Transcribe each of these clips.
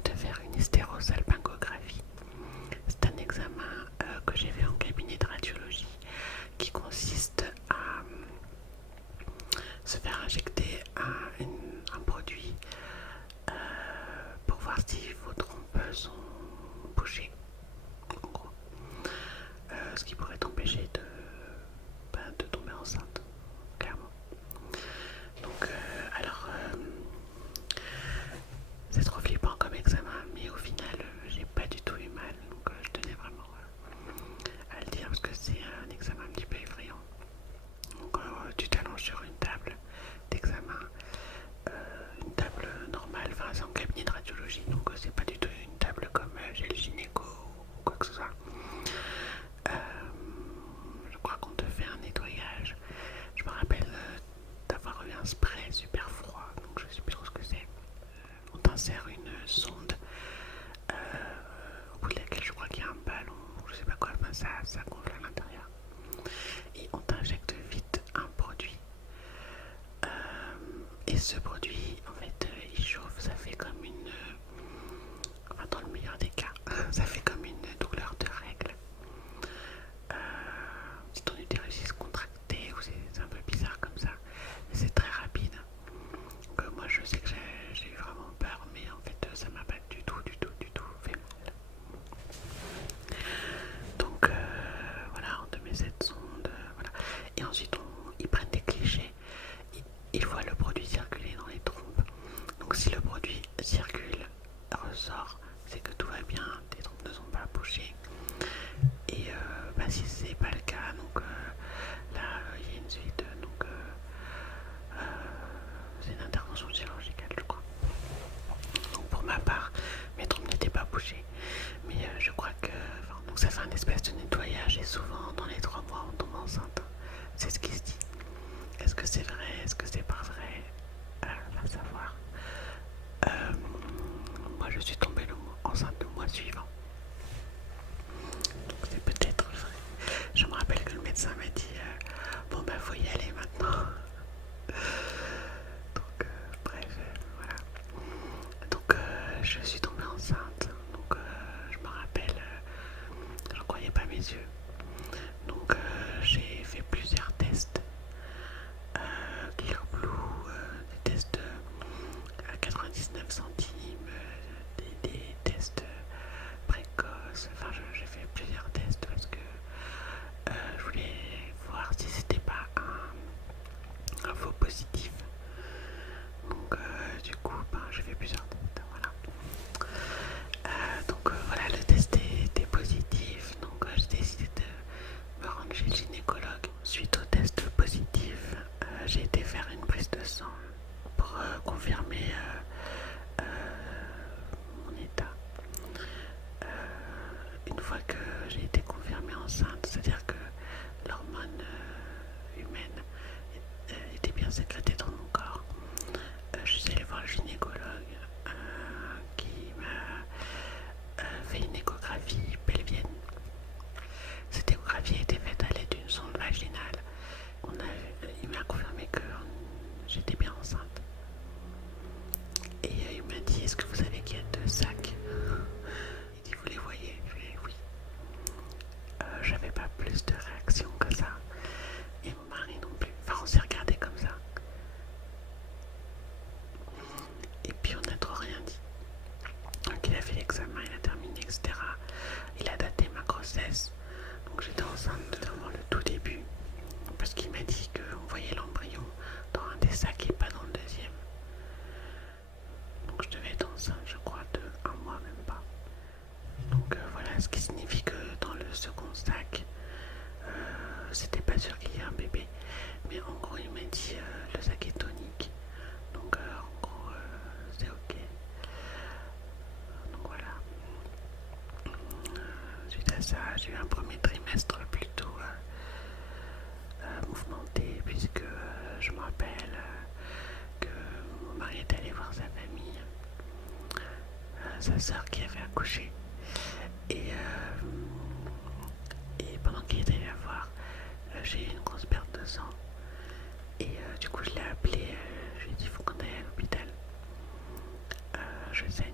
fait de faire une hystérosalpingographie. C'est un examen que j'ai fait en cabinet de radiologie qui consiste à se faire injecter un produit pour voir si vos trompes sont bouchées, en gros. Ce qui pourrait t'empêcher de tomber enceinte, clairement. Donc, c'est trop flippant comme examen, mais au final, j'ai pas du tout eu mal. Donc, je tenais vraiment à le dire parce que c'est un examen un petit peu effrayant. Donc, tu t'allonges sur une table d'examen, une table normale, enfin, c'est en cabinet de radiologie, donc c'est pas du tout une table comme chez le gynéco ou quoi que ce soit. Euh, je crois qu'on te fait un nettoyage. Je me rappelle d'avoir eu un spray super froid, donc je sais plus trop ce que c'est. On t'insère une sonde au bout de laquelle je crois qu'il y a un ballon, je sais pas quoi, enfin ça gonfle à l'intérieur. Et on t'injecte vite un produit. Et ce produit, en fait, il chauffe, ça fait comme enfin, dans le meilleur des cas, ça fait comme une douleur de règle. Si ton utérus est contracté, ou c'est un peu bizarre comme ça, mais c'est très rapide. Donc, moi, je sais que j'ai eu vraiment peur, mais en fait, ça m'a pas du tout fait mal. Donc, voilà, on te met cette sonde, voilà. Et ensuite, ils prennent des clichés. Ils voient le produit circuler dans les trompes. Donc si le produit circule, ressort, c'est que tout va bien, tes trompes ne sont pas bouchées. Et si c'est pas le cas, donc là il y a une suite, donc c'est une intervention chirurgicale, je crois. Donc pour ma part, mes trompes n'étaient pas bouchées, mais je crois que donc ça fait un espèce de nettoyage et souvent dans les 3 mois on tombe enceinte. C'est ce qui se dit. Est-ce que c'est vrai? Est-ce que c'est pas vrai? Va savoir. Moi je suis tombée enceinte le mois suivant. Donc c'est peut-être vrai. Je me rappelle que le médecin m'a dit bon bah faut y aller maintenant. Donc bref, voilà. Donc je suis tombée enceinte. Donc je me rappelle, je croyais pas mes yeux. Donc j'ai fait plusieurs tests. Clear Blue, des tests à 99 centimes, des tests précoces. Enfin, j'ai fait plusieurs tests parce que je voulais voir si c'était pas un faux positif. Donc, du coup, j'ai fait plusieurs tests. Voilà. Donc, voilà, le test était positif. Donc, j'ai décidé de me rendre chez le gynécologue. Suite au test positif, j'ai été faire une prise de sang pour confirmer mon état. Une fois que j'ai été confirmée enceinte, c'est-à-dire que l'hormone humaine était bien sécrétée dans mon corps, je suis allée voir le gynécologue qui m'a fait une échographie pelvienne. Cette échographie a été faite à l'aide d'une sonde vaginale. Il m'a confirmé que j'étais bien enceinte. Et il m'a dit est-ce que vous savez qu'il y a 2 sacs? Il dit vous les voyez? Je lui ai dit oui. J'avais pas plus de réaction que ça. Et mon mari non plus. Enfin on s'est regardé comme ça. Et puis on n'a trop rien dit. Donc il a fait l'examen, il a terminé, etc. Il a daté ma grossesse. Donc j'étais enceinte vraiment le tout début. Parce qu'il m'a dit qu'on voyait l'embryon dans un des sacs et pas dans le deuxième. Donc je devais être enceinte, je crois, de 1 mois, même pas. Donc voilà, ce qui signifie que dans le second sac, c'était pas sûr qu'il y ait un bébé. Mais en gros, il m'a dit le sac est tonique. Donc en gros, c'est ok. Donc voilà. Suite à ça, j'ai eu un premier trimestre plutôt mouvementé, puisque je me rappelle que mon mari est allé voir sa famille, sa soeur qui avait accouché, et pendant qu'il était allé la voir, j'ai eu une grosse perte de sang, et du coup je l'ai appelé, je lui ai dit il faut qu'on aille à l'hôpital, je saigne.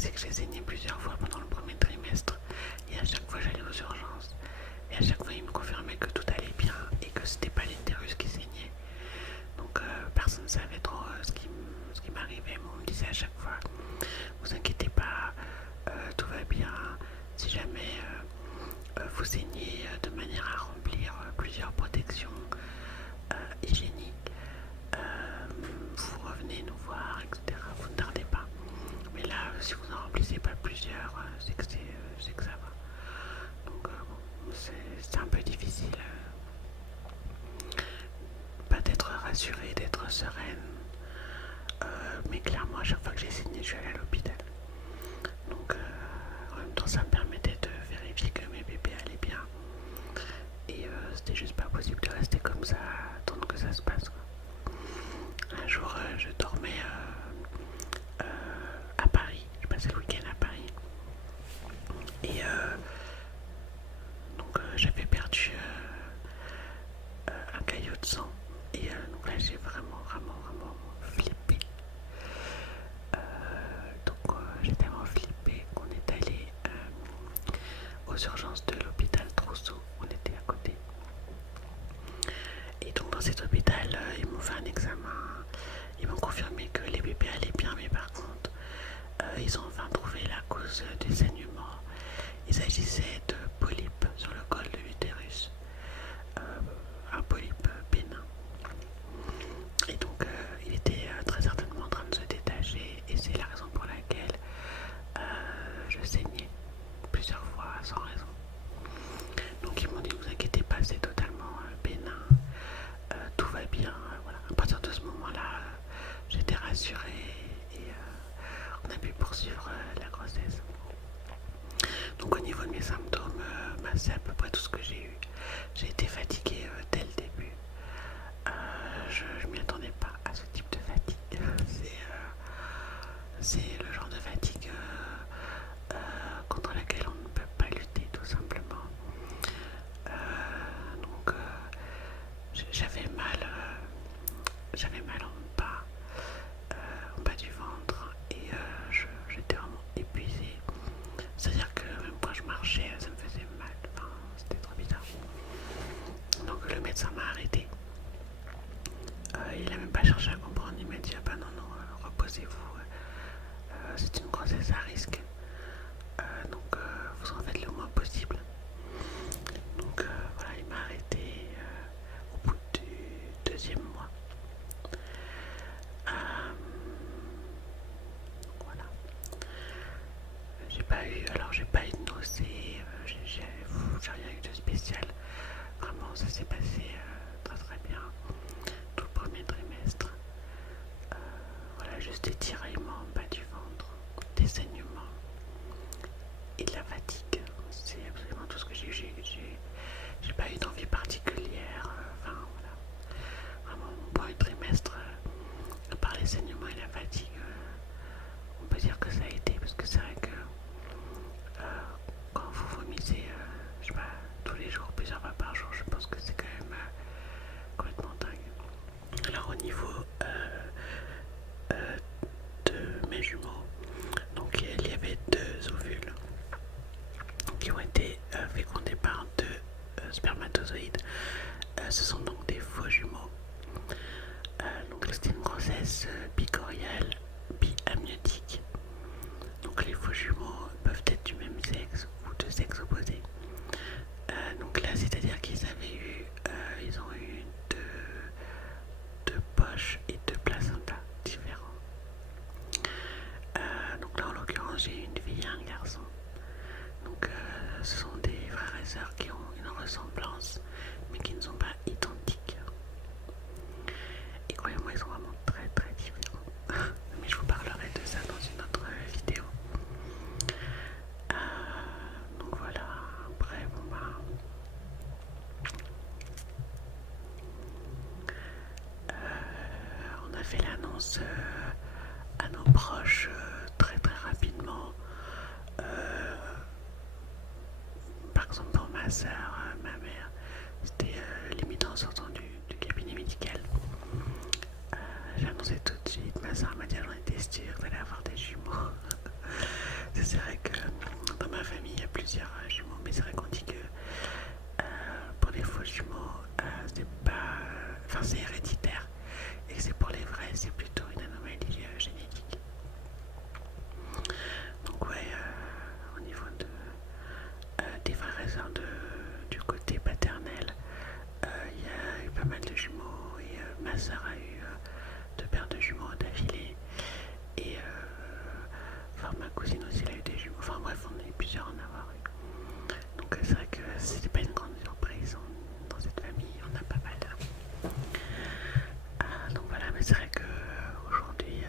c'est que j'ai saigné plusieurs fois pendant le premier trimestre et à chaque fois j'allais aux urgences et à chaque fois ils me confirmaient que tout allait bien et que c'était pas l'utérus qui saignait. Donc personne ne savait trop ce qui m'arrivait. Moi, on me disait à chaque fois, vous inquiétez pas, tout va bien. Si jamais vous saignez de manière à remplir plusieurs protections hygiéniques, vous revenez nous voir, etc. Vous ne tardez pas. Mais là, si vous n'en remplissez pas plusieurs, c'est que ça va. Donc bon, c'est un peu difficile. Pas d'être rassurée, d'être sereine. Mais clairement, à chaque fois que j'ai saigné, je suis allée à l'hôpital. Donc en même temps, ça me permettait de vérifier que mes bébés allaient bien. Et c'était juste pas possible de rester comme ça, attendre que ça se passe, quoi. Un jour, je dormais à Paris. Je passais le week-end à Paris. Et donc j'avais perdu un caillot de sang. Et donc là, j'ai vraiment flippé. Donc j'ai tellement flippé qu'on est allé aux urgences de l'hôpital Trousseau. On était à côté. Et donc dans cet hôpital, ils m'ont fait un examen. Ils m'ont confirmé que les bébés allaient bien, mais par contre, ils ont enfin trouvé la cause du saignement. Il s'agissait de polypes sur le col de l'utérus. Un polype bénin. Et donc il était très certainement en train de se détacher et c'est la raison pour laquelle je saignais plusieurs fois sans raison. Donc ils m'ont dit, vous inquiétez pas, c'est totalement bénin, tout va bien. Voilà. À partir de ce moment-là, j'étais rassurée et on a pu poursuivre la grossesse. Donc au niveau de mes symptômes, c'est à peu près tout ce que j'ai eu. J'ai été fatiguée dès le début. Je m'y attendais pas à ce type de fatigue. C'est le genre de fatigue contre laquelle on ne peut pas lutter, tout simplement. Donc j'avais mal en bas du ventre et j'étais vraiment épuisée. C'est-à-dire que même quand je marchais, ça me faisait mal. Enfin, c'était trop bizarre. Donc le médecin m'a arrêté. Il n'a même pas cherché à comprendre. Il m'a dit, ah bah non, reposez-vous. C'est une grossesse à risque. Donc vous en faites le moins possible. Donc voilà, il m'a arrêté au bout du deuxième mois. Voilà. J'ai pas eu de nausées, j'ai rien eu de spécial. Vraiment, ça s'est passé très bien tout le premier trimestre. Voilà, juste des tiraillements en bas du ventre, des saignements et de la fatigue. C'est absolument tout ce que j'ai eu. J'ai pas eu d'envie particulière. Enfin voilà, vraiment mon premier trimestre, à part les saignements et la fatigue, on peut dire que ça a été, parce que c'est vrai que quand vous vomissez, je sais pas, tous les jours, plusieurs fois par jour, je pense que c'est quand même complètement dingue. Alors au niveau de mes jumeaux, donc il y avait 2 ovules qui ont été fécondés par 2 spermatozoïdes. Ce sont donc des faux jumeaux. Donc c'était une grossesse bicoriale, biamniotique. Donc les faux jumeaux peuvent être du même sexe ou de sexe opposé. Donc là, c'est-à-dire qu'ils ont eu deux poches et 2 placentas différents. Donc là, en l'occurrence, j'ai une fille et un garçon. Donc ce sont des frères et sœurs qui ont une ressemblance, mais qui ne sont pas identiques. Et croyez-moi, ils sont vraiment très différents. Mais je vous parlerai de ça dans une autre vidéo. Donc voilà, après on a fait l'annonce à nos proches très rapidement. Par exemple pour ma soeur, ma mère, c'était limite en sortant du cabinet médical. J'ai annoncé tout de suite, ma soeur m'a dit, j'en étais sûre, vous allez avoir des jumeaux. que c'est vrai que dans ma famille il y a plusieurs jumeaux, mais c'est vrai qu'on dit que pour les faux jumeaux, c'est pas, enfin c'est héréditaire, et que c'est pour les vrais, c'est plutôt une anomalie génétique. Donc ouais, au niveau des frères et sœurs du côté paternel, il y a eu pas mal de jumeaux, et ma sœur a eu deux paires de jumeaux d'affilée, et enfin ma cousine aussi elle a eu des jumeaux, enfin bref on est plusieurs à en avoir eu. Donc c'est vrai que c'était pas une grande surprise dans cette famille, on a pas mal. Donc voilà, mais c'est vrai qu'aujourd'hui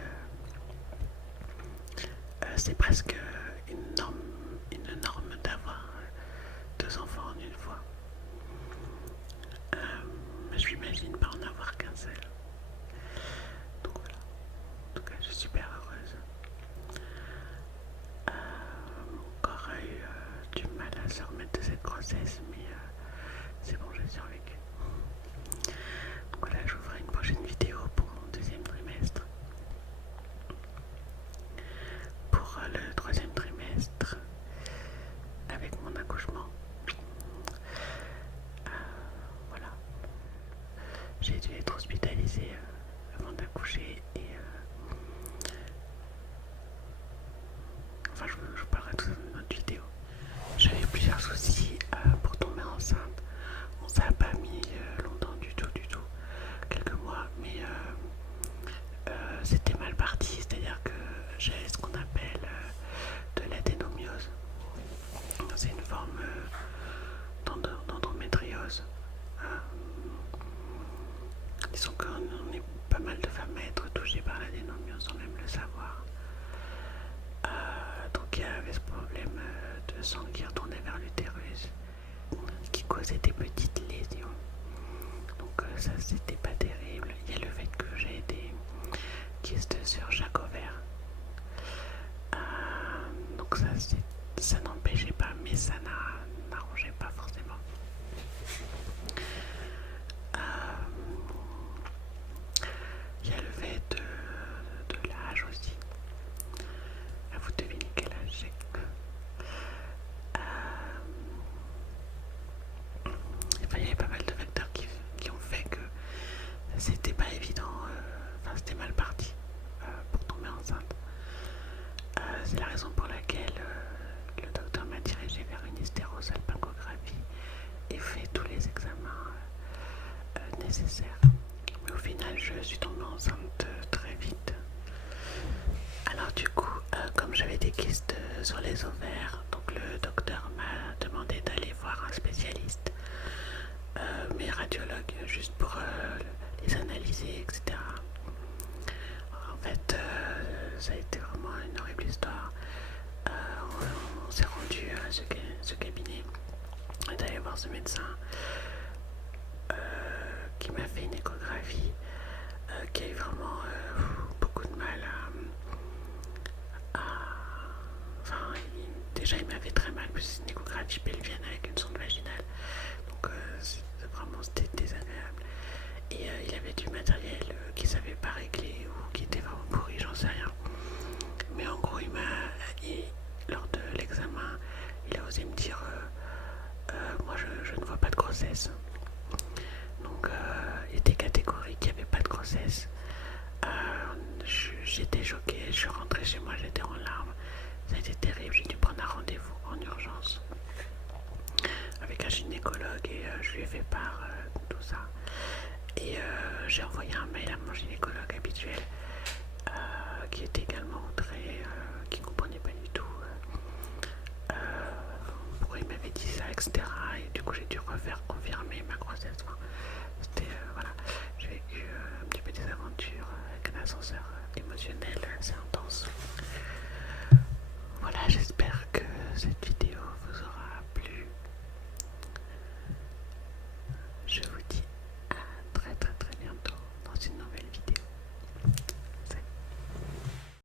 c'est presque une norme d'avoir deux enfants en une fois. Je m'imagine pas en avoir qu'un seul. Donc voilà, en tout cas je suis super heureuse. Mon corps a eu du mal à se remettre de cette grossesse, mais c'est bon, j'ai survécu. Donc voilà, je vous ferai une prochaine vidéo pour mon deuxième trimestre. Pour le troisième trimestre, avec mon accouchement. Voilà. J'ai dû être hospitalisée avant d'accoucher et enfin je vous parlerai de tout ça dans une autre vidéo. J'avais plusieurs soucis pour tomber enceinte. Bon, ça n'a pas mis longtemps du tout, quelques mois, mais c'était mal parti, c'est-à-dire que j'ai ce qu'on appelle de l'adénomiose. C'est une forme d'endométriose. Disons qu'on est pas mal de femmes à être touchées par l'adénomiose sans même le savoir. Donc il y avait ce problème de sang qui retournait vers l'utérus, qui causait des petites lésions. Donc ça c'était pas terrible. Il y a le fait que j'ai des kystes sur chaque ovaire. Donc ça n'empêchait pas, mais ça n'arrangeait pas forcément. Il y a le fait de l'âge aussi. À vous devinez quel âge j'ai. Enfin, il y avait pas mal de facteurs qui ont fait que c'était pas évident, enfin c'était mal parti pour tomber enceinte. C'est la raison pour laquelle le docteur m'a dirigé vers une hystérosalpingographie et fait tous les examens nécessaires. Mais au final, je suis tombée enceinte très vite. Alors du coup, comme j'avais des kystes sur les ovaires, donc le docteur m'a demandé d'aller voir un spécialiste, mes radiologues, juste pour les analyser, etc. En fait, ça a été vraiment une horrible histoire. On s'est rendu à ce cabinet d'aller voir ce médecin qui m'a fait une échographie, qui a eu vraiment beaucoup de mal enfin, déjà il m'avait très mal, parce que c'est une échographie pelvienne avec une sonde vaginale, donc c'était désagréable. Et il avait du matériel qu'il ne savait pas régler ou qui était vraiment pourri, j'en sais rien. Mais en gros, lors de l'examen, il a osé me dire moi je ne vois pas de grossesse. Donc il était catégorique qu'il n'y avait pas de grossesse. J'étais choquée, je suis rentrée chez moi, j'étais en larmes. Ça a été terrible, j'ai dû prendre un rendez-vous en urgence avec un gynécologue et je lui ai fait part de tout ça. Et j'ai envoyé un mail à mon gynécologue habituel qui était également outré, qui ne comprenait pas du tout pourquoi il m'avait dit ça, etc. Et du coup j'ai dû refaire confirmer ma grossesse. Enfin, c'était voilà, j'ai vécu un petit peu des aventures avec un ascenseur émotionnel